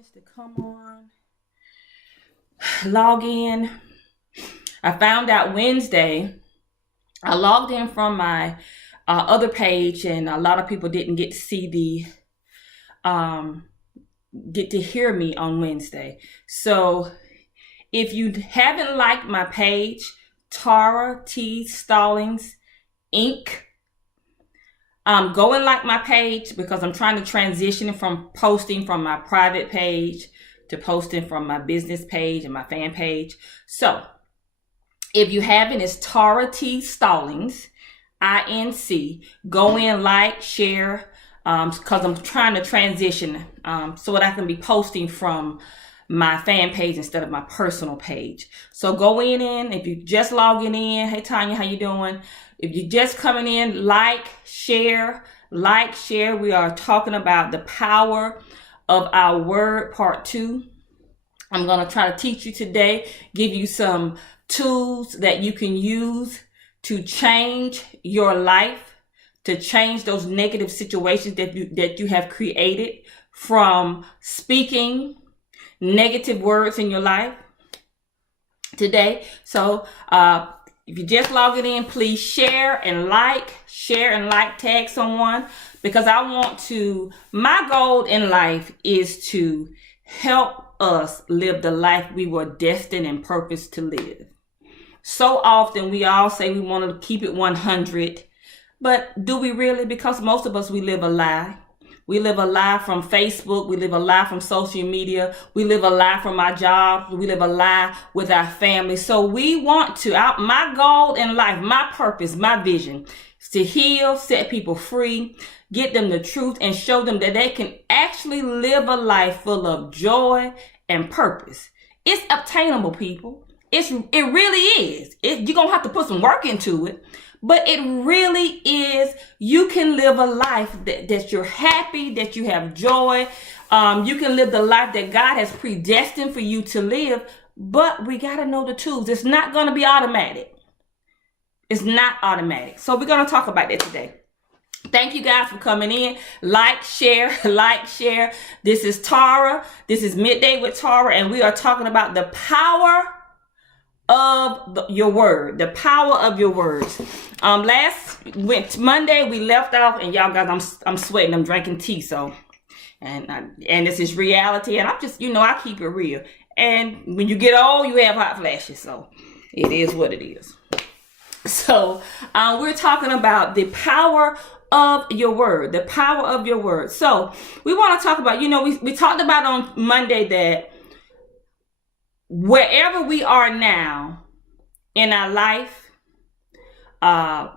minutes to come on, log in. I found out Wednesday, I logged in from my other page, and a lot of people didn't get to see get to hear me on Wednesday. So if you haven't liked my page, Tara T. Stallings Inc., go and like my page, because I'm trying to transition from posting from my private page to posting from my business page and my fan page. So if you haven't, it's Tara T. Stallings, INC. Go in, like, share, because I'm trying to transition so that I can be posting from my fan page instead of my personal page. So go in. If you just logging in, hey Tanya, how you doing? If you're just coming in, like, share. We are talking about the power of our word, part 2. I'm going to try to teach you today, give you some tools that you can use to change your life, to change those negative situations that you have created from speaking negative words in your life today. So if you just logging in, please share and like, tag someone, because my goal in life is to help us live the life we were destined and purposed to live. So often we all say we want to keep it 100, but do we really? Because most of us, we live a lie. We live a lie from Facebook. We live a lie from social media. We live a lie from our job. We live a lie with our family. So we want to, my goal in life, my purpose, my vision is to heal, set people free, get them the truth, and show them that they can actually live a life full of joy and purpose. It's obtainable, people. It really is. You're going to have to put some work into it. But it really is. You can live a life that you're happy, that you have joy. You can live the life that God has predestined for you to live. But we got to know the tools. It's not going to be automatic. It's not automatic. So we're going to talk about that today. Thank you guys for coming in. Like, share. This is Tara. This is Midday with Tara. And we are talking about the power of your word, the power of your words. Monday we left off, and y'all guys, I'm sweating, I'm drinking tea, so and this is reality, and I'm just, I keep it real. And when you get old, you have hot flashes, so it is what it is. So we're talking about the power of your word, the power of your word. So we want to talk about, we talked about on Monday that wherever we are now in our life,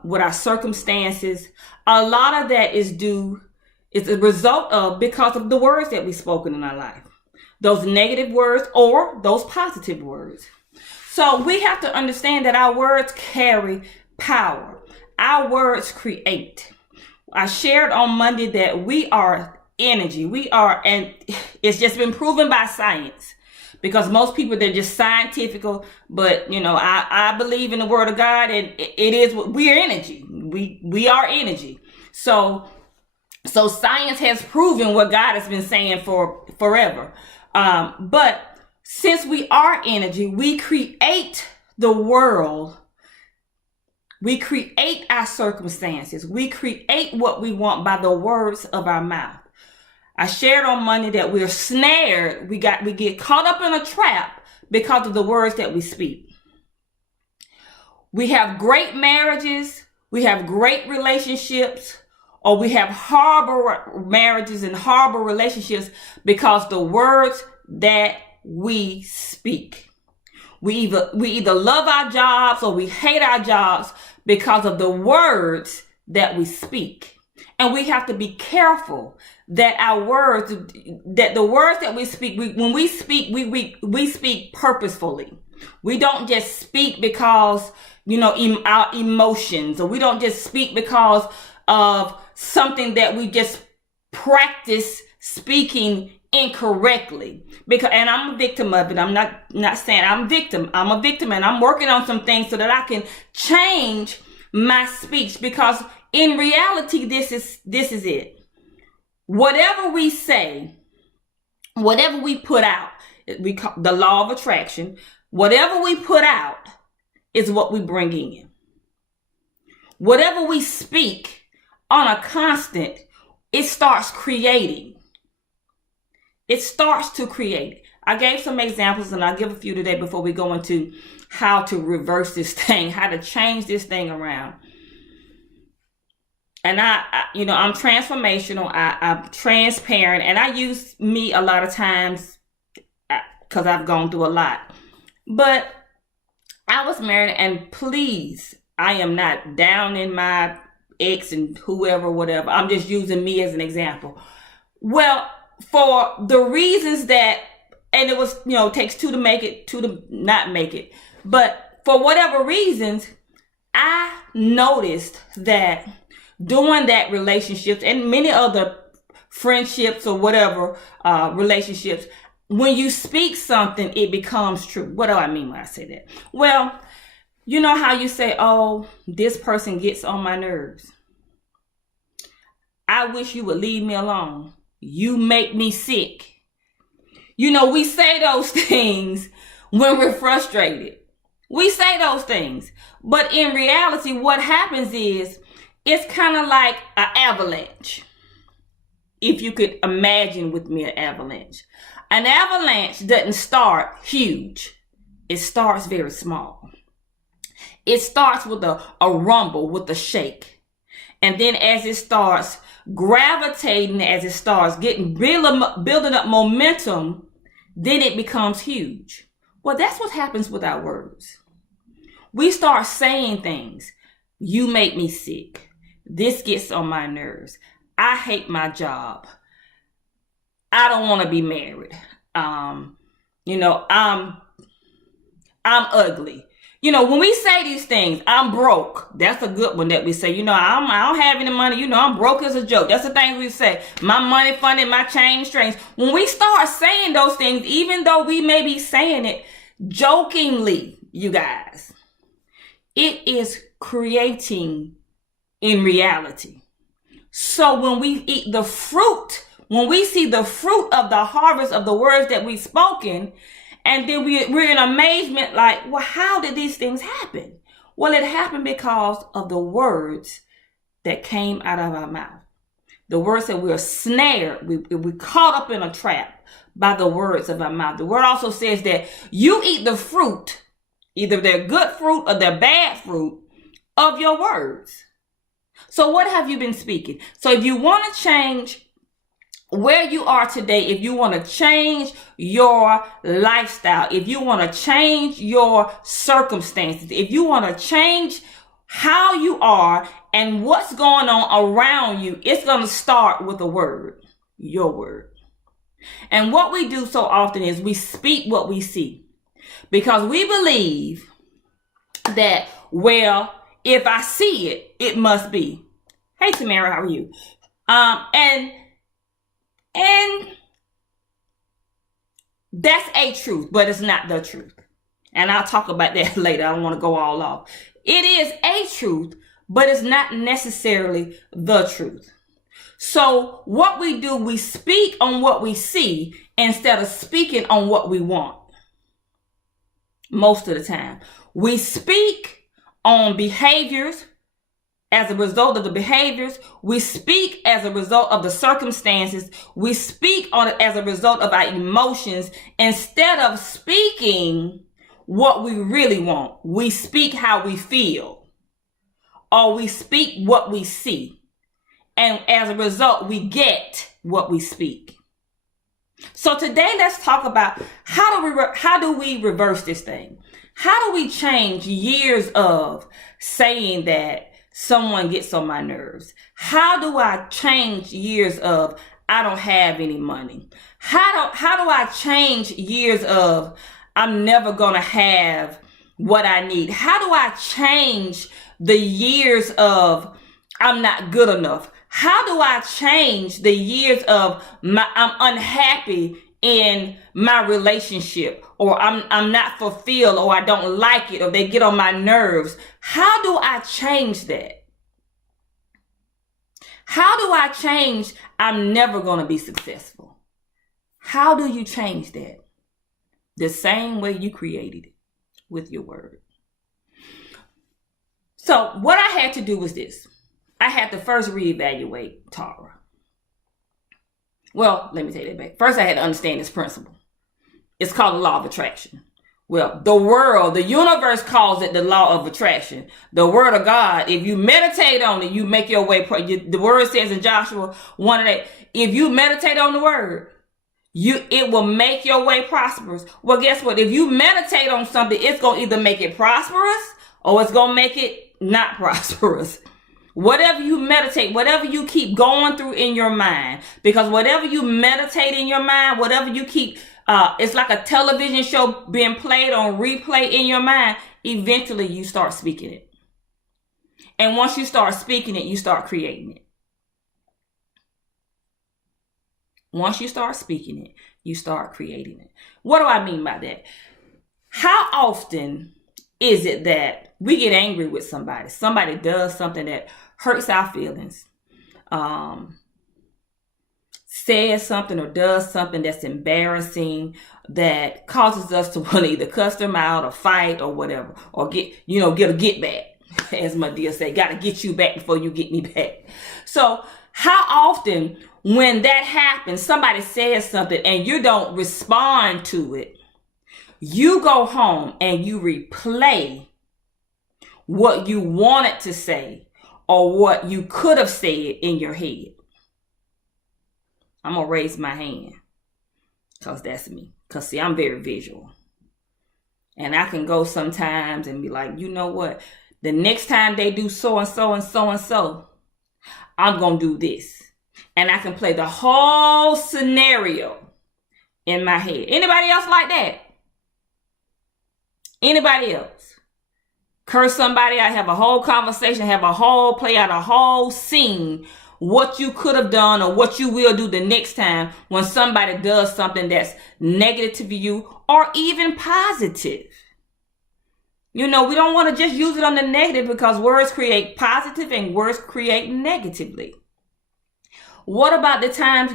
with our circumstances, a lot of that is a result of, because of the words that we've spoken in our life, those negative words or those positive words. So we have to understand that our words carry power. Our words create. I shared on Monday that we are energy. And it's just been proven by science. Because most people, they're just scientific, but I believe in the word of God, and it is what we are energy. We are energy. So science has proven what God has been saying for forever. But since we are energy, we create the world. We create our circumstances. We create what we want by the words of our mouth. I shared on Monday that we're snared. We get caught up in a trap because of the words that we speak. We have great marriages. We have great relationships, or we have horrible marriages and horrible relationships because the words that we speak. We either love our jobs or we hate our jobs because of the words that we speak. And we have to be careful that the words that we speak, when we speak, we speak purposefully. We don't just speak because, our emotions, or we don't just speak because of something that we just practice speaking incorrectly. And I'm a victim of it. I'm not saying I'm a victim. I'm a victim, and I'm working on some things so that I can change my speech, because in reality, this is it. Whatever we say, whatever we put out, we call the law of attraction. Whatever we put out is what we bring in. Whatever we speak on a constant, it starts creating. It starts to create. I gave some examples, and I'll give a few today before we go into how to reverse this thing, how to change this thing around. And I'm transformational. I'm transparent, and I use me a lot of times because I've gone through a lot. But I was married, and please, I am not down in my ex and whoever, whatever. I'm just using me as an example. Well, for the reasons that, and it was, takes two to make it, two to not make it. But for whatever reasons, I noticed that during that relationships and many other friendships or whatever relationships, when you speak something, it becomes true. What do I mean when I say that? Well, you know how you say, oh, this person gets on my nerves. I wish you would leave me alone. You make me sick. We say those things when we're frustrated. We say those things. But in reality, what happens is it's kind of like an avalanche. If you could imagine with me an avalanche. An avalanche doesn't start huge. It starts very small. It starts with a rumble, with a shake. And then as it starts gravitating, as it starts building up momentum, then it becomes huge. Well, that's what happens with our words. We start saying things. You make me sick. This gets on my nerves. I hate my job. I don't want to be married. I'm ugly. When we say these things, I'm broke. That's a good one that we say. I don't have any money. I'm broke as a joke. That's the thing we say. My money funded, my chain strings. When we start saying those things, even though we may be saying it jokingly, you guys, it is creating in reality. So when we eat the fruit, when we see the fruit of the harvest of the words that we've spoken, and then we're in amazement like, well, how did these things happen? Well, it happened because of the words that came out of our mouth. The words that we're snared, we're caught up in a trap by the words of our mouth. The word also says that you eat the fruit, either they're good fruit or they're bad fruit, of your words. So what have you been speaking? So if you want to change where you are today, if you want to change your lifestyle, if you want to change your circumstances, if you want to change how you are and what's going on around you, it's going to start with a word, your word. And what we do so often is we speak what we see, because we believe that, well, if I see it, it must be. Hey, Tamara, how are you? And that's a truth, but it's not the truth. And I'll talk about that later. I don't want to go all off. It is a truth, but it's not necessarily the truth. So what we do, we speak on what we see instead of speaking on what we want. Most of the time, we speak on behaviors. As a result of the behaviors, we speak as a result of the circumstances. We speak on it as a result of our emotions instead of speaking what we really want. We speak how we feel, or we speak what we see. And as a result, we get what we speak. So today, let's talk about how do we reverse this thing? How do we change years of saying that someone gets on my nerves? How do I change years of I don't have any money? How do I change years of I'm never going to have what I need? How do I change the years of I'm not good enough? How do I change the years of I'm unhappy in my relationship, or I'm not fulfilled, or I don't like it, or they get on my nerves? How do I change that? How do I change I'm never going to be successful? How do you change that? The same way you created it, with your word. So what I had to do was this. I had to first reevaluate Tara. Well, let me take that back. First, I had to understand this principle. It's called the law of attraction. Well, the world, the universe calls it the law of attraction. The word of God, if you meditate on it, you make your way. The word says in Joshua 1:8, if you meditate on the word, it will make your way prosperous. Well, guess what? If you meditate on something, it's going to either make it prosperous or it's going to make it not prosperous. Whatever you meditate, whatever you keep going through in your mind, because whatever you meditate in your mind, whatever you keep, it's like a television show being played on replay in your mind. Eventually you start speaking it. And once you start speaking it, you start creating it. Once you start speaking it, you start creating it. What do I mean by that? How often is it that we get angry with somebody? Somebody does something that hurts our feelings, says something or does something that's embarrassing, that causes us to want to either cuss them out or fight or whatever, or get a get back, as my dear say, got to get you back before you get me back. So how often when that happens, somebody says something and you don't respond to it, you go home and you replay what you wanted to say or what you could have said in your head. I'm going to raise my hand because that's me. Because, see, I'm very visual. And I can go sometimes and be like, you know what? The next time they do so and so and so and so, I'm going to do this. And I can play the whole scenario in my head. Anybody else like that? Anybody else? Curse somebody, I have a whole conversation, play out a whole scene, what you could have done or what you will do the next time when somebody does something that's negative to you or even positive. We don't want to just use it on the negative, because words create positive and words create negatively. What about the times,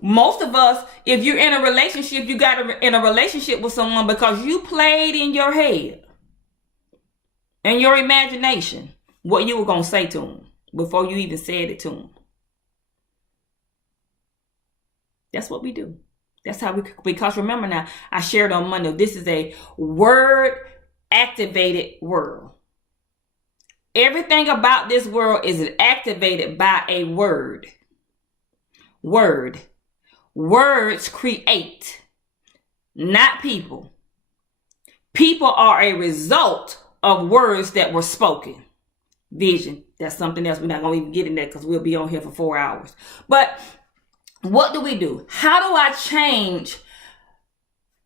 most of us, if you're in a relationship, you got in a relationship with someone because you played in your head, in your imagination, what you were going to say to them before you even said it to them. That's what we do. That's how because remember now, I shared on Monday, this is a word activated world. Everything about this world is activated by a word. Words create, not people. People are a result of words that were spoken. Vision, that's something else. We're not going to even get in that because we'll be on here for 4 hours. But what do? How do I change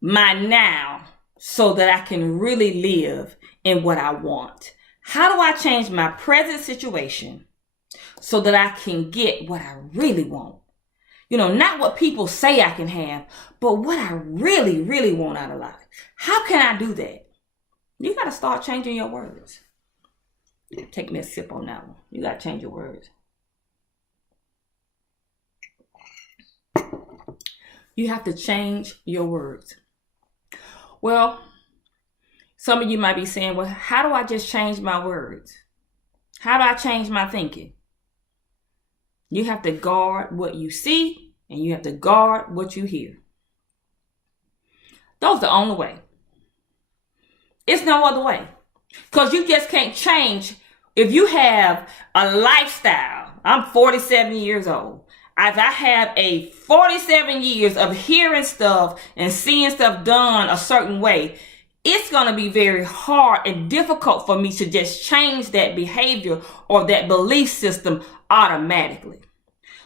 my now so that I can really live in what I want? How do I change my present situation so that I can get what I really want? Not what people say I can have, but what I really, really want out of life. How can I do that? You got to start changing your words. Take me a sip on that one. You got to change your words. You have to change your words. Well, some of you might be saying, well, how do I just change my words? How do I change my thinking? You have to guard what you see and you have to guard what you hear. Those are the only way. It's no other way. Because you just can't change. If you have a lifestyle, I'm 47 years old. If I have a 47 years of hearing stuff and seeing stuff done a certain way, it's going to be very hard and difficult for me to just change that behavior or that belief system automatically.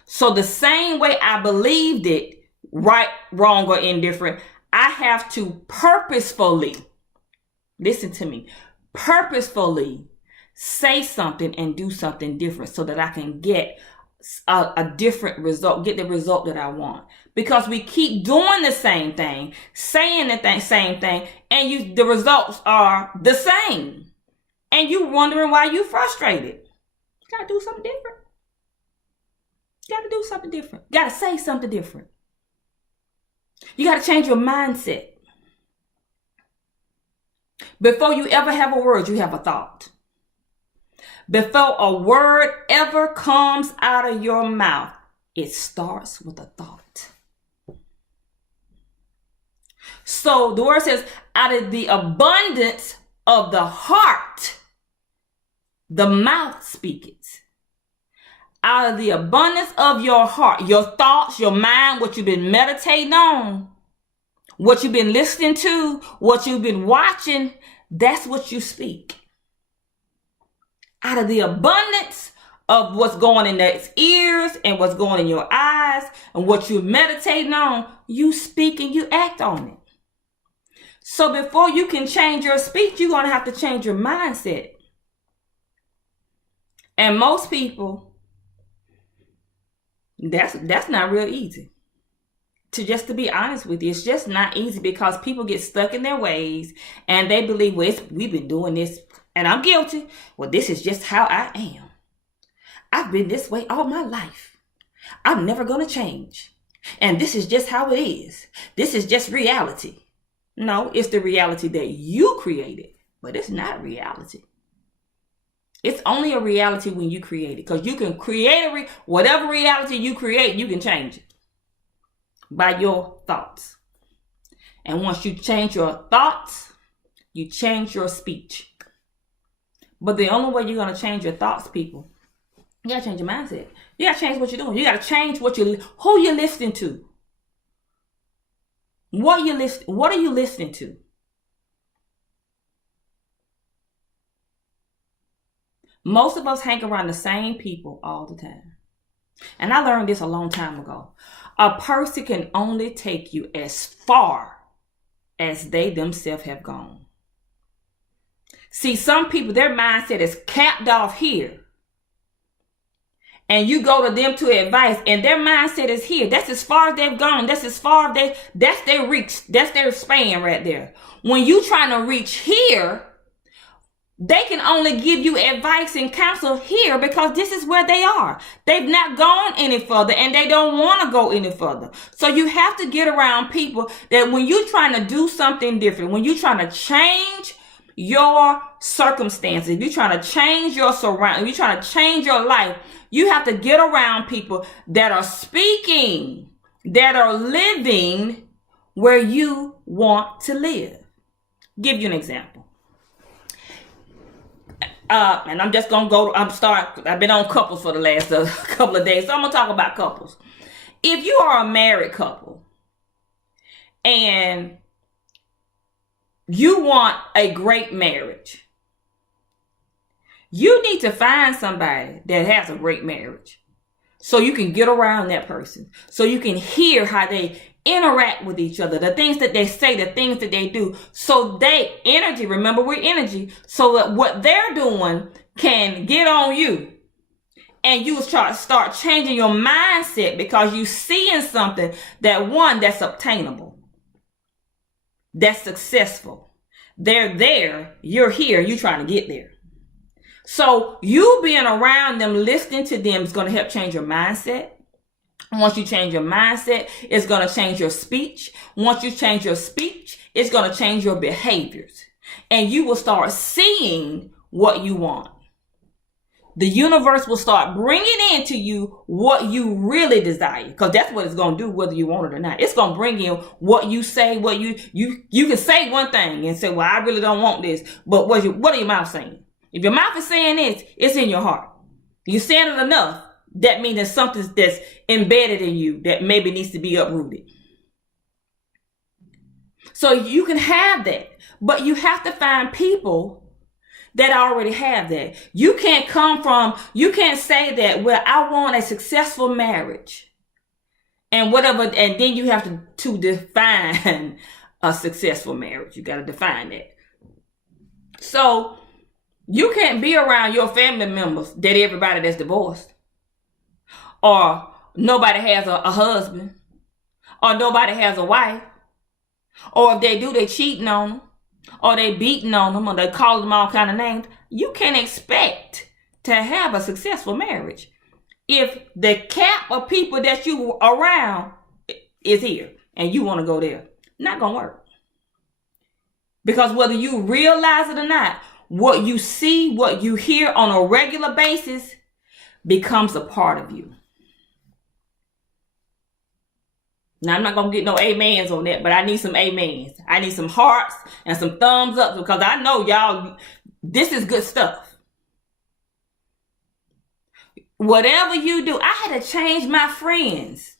So the same way I believed it, right, wrong, or indifferent, I have to purposefully, listen to me, purposefully say something and do something different so that I can get a different result, get the result that I want. Because we keep doing the same thing, saying the same thing, and the results are the same. And you wondering why you frustrated. You gotta do something different. You gotta do something different. You gotta say something different. You got to change your mindset. Before you ever have a word, you have a thought. Before a word ever comes out of your mouth, it starts with a thought. So the word says, out of the abundance of the heart, the mouth speaketh. Out of the abundance of your heart, your thoughts, your mind, what you've been meditating on, what you've been listening to, what you've been watching, that's what you speak. Out of the abundance of what's going in their ears and what's going in your eyes and what you're meditating on, you speak and you act on it. So before you can change your speech, you're going to have to change your mindset. And most people, that's not real easy. To be honest with you, it's just not easy because people get stuck in their ways and they believe, well, we've been doing this and I'm guilty. Well, this is just how I am. I've been this way all my life. I'm never going to change. And this is just how it is. This is just reality. No, it's the reality that you created, but it's not reality. It's only a reality when you create it, because you can create whatever reality you create, you can change it by your thoughts. And once you change your thoughts, you change your speech. But the only way you're going to change your thoughts, people, you got to change your mindset. You got to change what you're doing. You got to change who you're listening to. What are you listening to? Most of us hang around the same people all the time. And I learned this a long time ago. A person can only take you as far as they themselves have gone. See, some people, their mindset is capped off here. And you go to them to advice and their mindset is here. That's as far as they've gone. That's as far as that's their reach. That's their span right there. When you trying to reach here, they can only give you advice and counsel here because this is where they are. They've not gone any further and they don't want to go any further. So you have to get around people that when you're trying to do something different, when you're trying to change your circumstances, you're trying to change your surroundings, you're trying to change your life, you have to get around people that are speaking, that are living where you want to live. Give you an example. And I'm just going to I've been on couples for the last couple of days, so I'm going to talk about couples. If you are a married couple and you want a great marriage, you need to find somebody that has a great marriage so you can get around that person, so you can hear how they interact with each other, the things that they say, the things that they do. So remember we're energy, so that what they're doing can get on you. And you start changing your mindset because you seeing something that's obtainable, that's successful. They're there, you're here, you're trying to get there. So you being around them, listening to them is going to help change your mindset. Once you change your mindset, it's going to change your speech. Once you change your speech, it's going to change your behaviors. And you will start seeing what you want. The universe will start bringing into you what you really desire, because that's what it's going to do, whether you want it or not. It's going to bring in what you say, what you can say one thing and say, well, I really don't want this. But what are your mouth saying? If your mouth is saying this, it's in your heart. You're saying it enough, that means there's something that's embedded in you that maybe needs to be uprooted. So you can have that, but you have to find people that already have that. You can't say that, well, I want a successful marriage and whatever, and then you have to define a successful marriage. You got to define that. So you can't be around your family members that everybody that's divorced, or nobody has a husband, or nobody has a wife, or if they do, they cheating on them, or they beating on them, or they call them all kind of names. You can't expect to have a successful marriage if the cap of people that you around is here. and you want to go there. Not going to work. Because whether you realize it or not, what you see, what you hear on a regular basis becomes a part of you. Now, I'm not going to get no amens on that, but I need some amens. I need some hearts and some thumbs up, because I know y'all, this is good stuff. Whatever you do, I had to change my friends.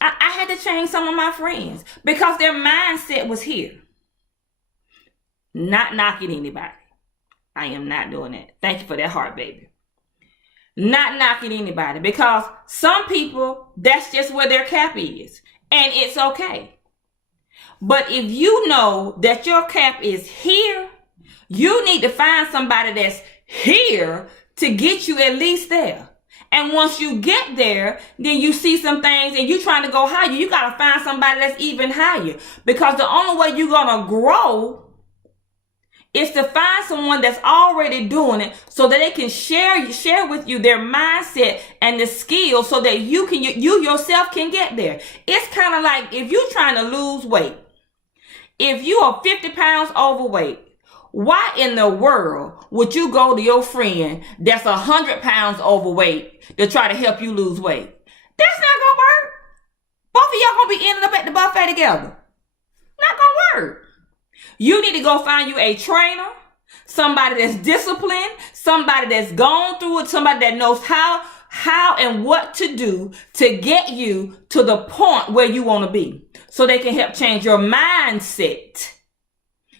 I had to change some of my friends because their mindset was here. Not knocking anybody. I am not doing that. Thank you for that heart, baby. Not knocking anybody, because some people, that's just where their cap is, and it's okay. But if you know that your cap is here, you need to find somebody that's here to get you at least there. And once you get there, then you see some things and you're trying to go higher. You got to find somebody that's even higher, because the only way you're going to grow is to find someone that's already doing it, so that they can share with you their mindset and the skills, so that you yourself can get there. It's kind of like if you're trying to lose weight. If you are 50 pounds overweight, why in the world would you go to your friend that's 100 pounds overweight to try to help you lose weight? That's not going to work. Both of y'all going to be ending up at the buffet together. Not going to work. You need to go find you a trainer, somebody that's disciplined, somebody that's gone through it, somebody that knows how and what to do to get you to the point where you want to be, so they can help change your mindset,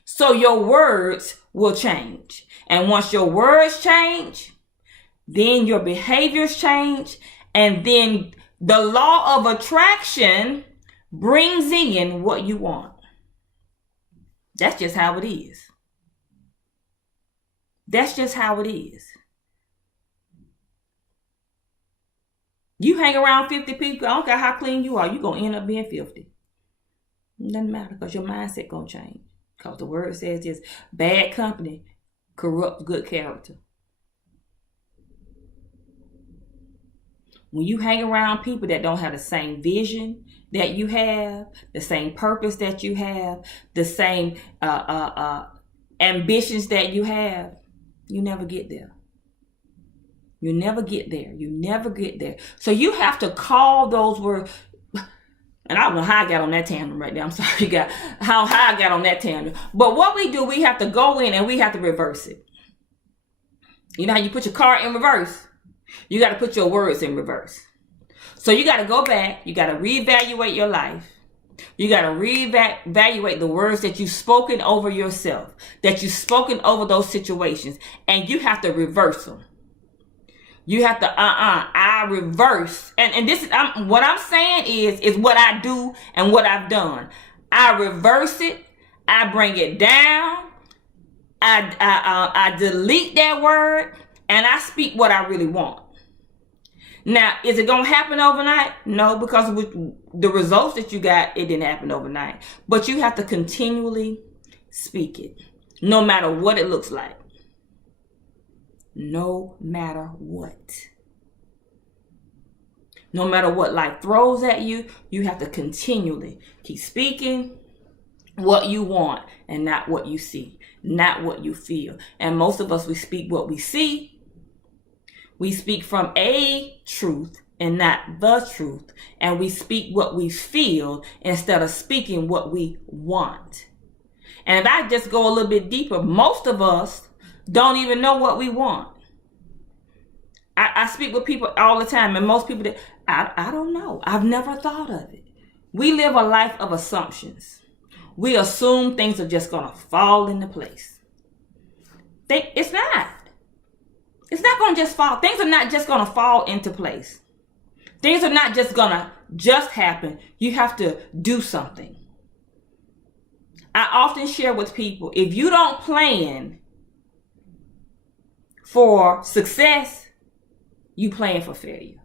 so your words will change. And once your words change, then your behaviors change, and then the law of attraction brings in what you want. That's just how it is. That's just how it is. You hang around 50 people, I don't care how clean you are, you're going to end up being filthy. It doesn't matter, because your mindset going to change. Because the word says this: bad company corrupts good character. When you hang around people that don't have the same vision that you have, the same purpose that you have, the same ambitions that you have, you never get there. You never get there. You never get there. So you have to call those words. And I don't know how I got on that tangent right there. I'm sorry, how I got on that tangent. But what we do, we have to go in and we have to reverse it. You know how you put your car in reverse? You got to put your words in reverse. So you got to go back. You got to reevaluate your life. You got to reevaluate the words that you've spoken over yourself, that you've spoken over those situations, and you have to reverse them. You have to, I reverse. And this is, what I'm saying is what I do and what I've done. I reverse it. I bring it down. I delete that word, and I speak what I really want. Now, is it going to happen overnight? No, because with the results that you got, it didn't happen overnight. But you have to continually speak it, no matter what it looks like. No matter what. No matter what life throws at you, you have to continually keep speaking what you want and not what you see, not what you feel. And most of us, we speak what we see. We speak from a truth and not the truth. And we speak what we feel instead of speaking what we want. And if I just go a little bit deeper, most of us don't even know what we want. I speak with people all the time, and most people that I don't know. I've never thought of it. We live a life of assumptions. We assume things are just going to fall into place. It's not. It's not going to just fall. Things are not just going to fall into place. Things are not just going to just happen. You have to do something. I often share with people, if you don't plan for success, you plan for failure.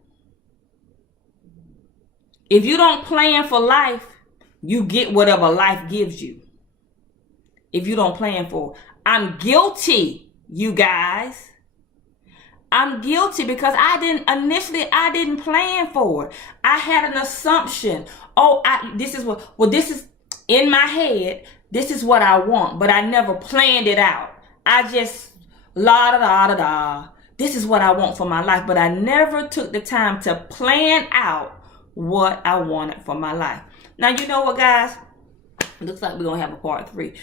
If you don't plan for life, you get whatever life gives you. If you don't plan for, I'm guilty, you guys. I'm guilty because I didn't plan for it. I had an assumption. Oh, this is in my head. This is what I want, but I never planned it out. I just la da da da da. This is what I want for my life, but I never took the time to plan out what I wanted for my life. Now, you know what, guys? Looks like we're going to have a part 3.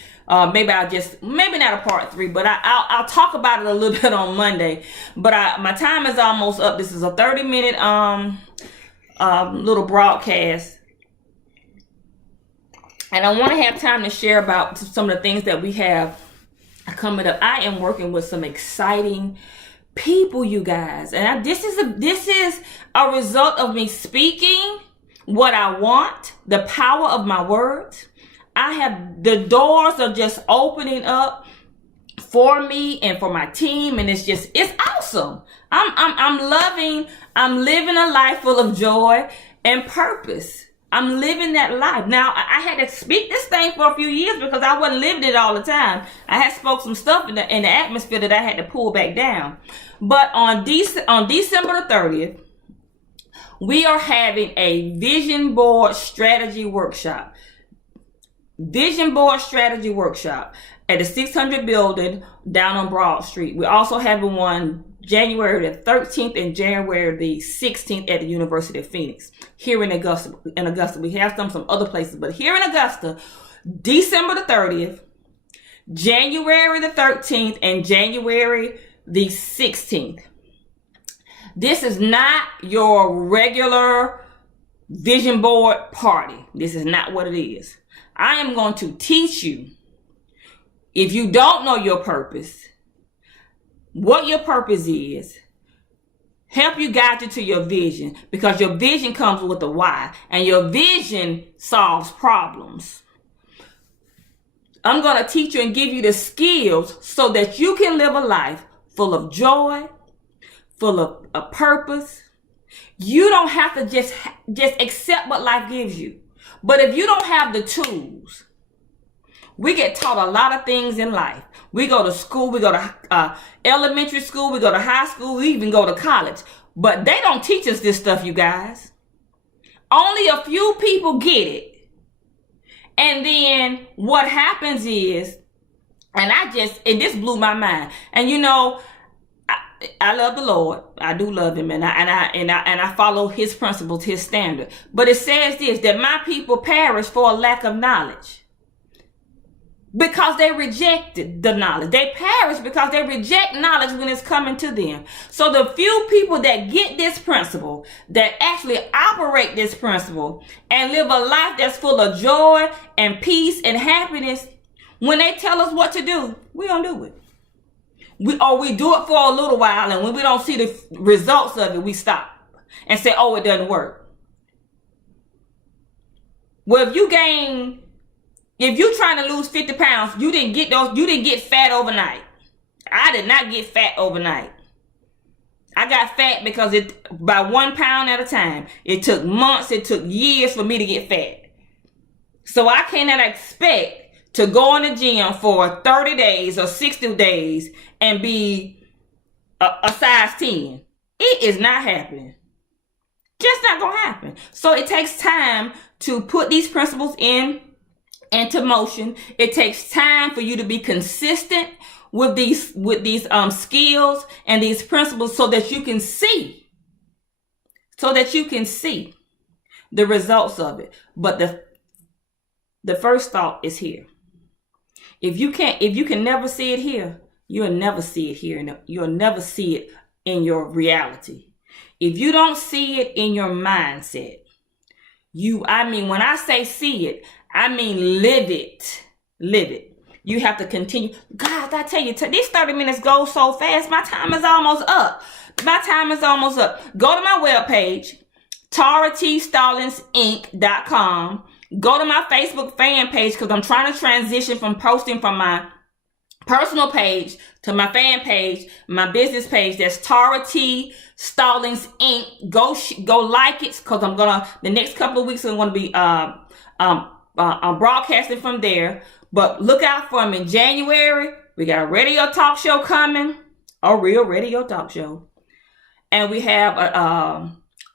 Maybe not a part 3, but I'll talk about it a little bit on Monday. But my time is almost up. This is a 30-minute little broadcast. And I want to have time to share about some of the things that we have coming up. I am working with some exciting people, you guys. And this is a result of me speaking what I want, the power of my words. The doors are just opening up for me and for my team, and it's awesome. I'm living a life full of joy and purpose. I'm living that life. Now, I had to speak this thing for a few years because I wasn't living it all the time. I had spoke some stuff in the atmosphere that I had to pull back down. But on December the 30th, we are having a vision board strategy workshop. Vision board strategy workshop at the 600 building down on Broad Street. We're also having one January the 13th and January the 16th at the University of Phoenix here in Augusta. We have some other places, but here in Augusta, December the 30th, January the 13th, and January the 16th. This is not your regular vision board party. This is not what it is. I am going to teach you, if you don't know your purpose, what your purpose is, help you guide you to your vision, because your vision comes with a why, and your vision solves problems. I'm going to teach you and give you the skills so that you can live a life full of joy, full of a purpose. You don't have to just accept what life gives you. But if you don't have the tools, we get taught a lot of things in life. We go to school, we go to elementary school, we go to high school, we even go to college. But they don't teach us this stuff, you guys. Only a few people get it. And then what happens is, and this blew my mind. And you know, I love the Lord. I do love him, and I follow his principles, his standard. But it says this, that my people perish for a lack of knowledge. Because they rejected the knowledge. They perish because they reject knowledge when it's coming to them. So the few people that get this principle, that actually operate this principle and live a life that's full of joy and peace and happiness, when they tell us what to do, we don't do it. We do it for a little while, and when we don't see the results of it, we stop and say, oh, it doesn't work. Well, if you're trying to lose 50 pounds, you didn't get fat overnight. I did not get fat overnight. I got fat because by 1 pound at a time. It took months, it took years for me to get fat. So I cannot expect to go in the gym for 30 days or 60 days and be a size 10. It is not happening. Just not going to happen. So it takes time to put these principles into motion. It takes time for you to be consistent with these skills and these principles so that you can see the results of it. But the first thought is here. If you can never see it here, you'll never see it here, and you'll never see it in your reality. If you don't see it in your mindset, when I say see it, I mean live it. Live it. You have to continue. God, I tell you, these 30 minutes go so fast. My time is almost up. Go to my webpage, TaraTStallinsinc.com. Go to my Facebook fan page, because I'm trying to transition from posting from my personal page to my fan page, my business page. That's Tara T. Stallings Inc. Go like it, because the next couple of weeks I'm going to be broadcasting from there. But look out for them in January. We got a radio talk show coming, a real radio talk show. and we have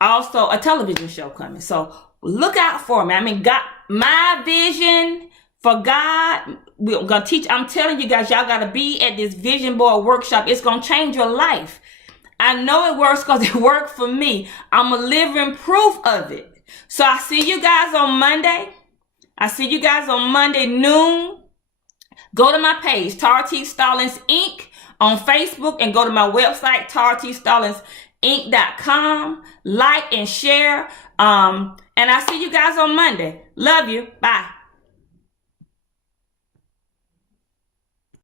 also a television show coming. So look out for me. I mean, God, my vision for God, we're gonna teach. I'm telling you guys, y'all gotta be at this vision board workshop. It's gonna change your life. I know it works because it worked for me. I'm a living proof of it. So I see you guys on Monday. Noon. Go to my page, Tara T. Stallings Inc. on Facebook, and go to my website, TaraTStallingsInc.com. Like and share. And I see you guys on Monday. Love you. Bye.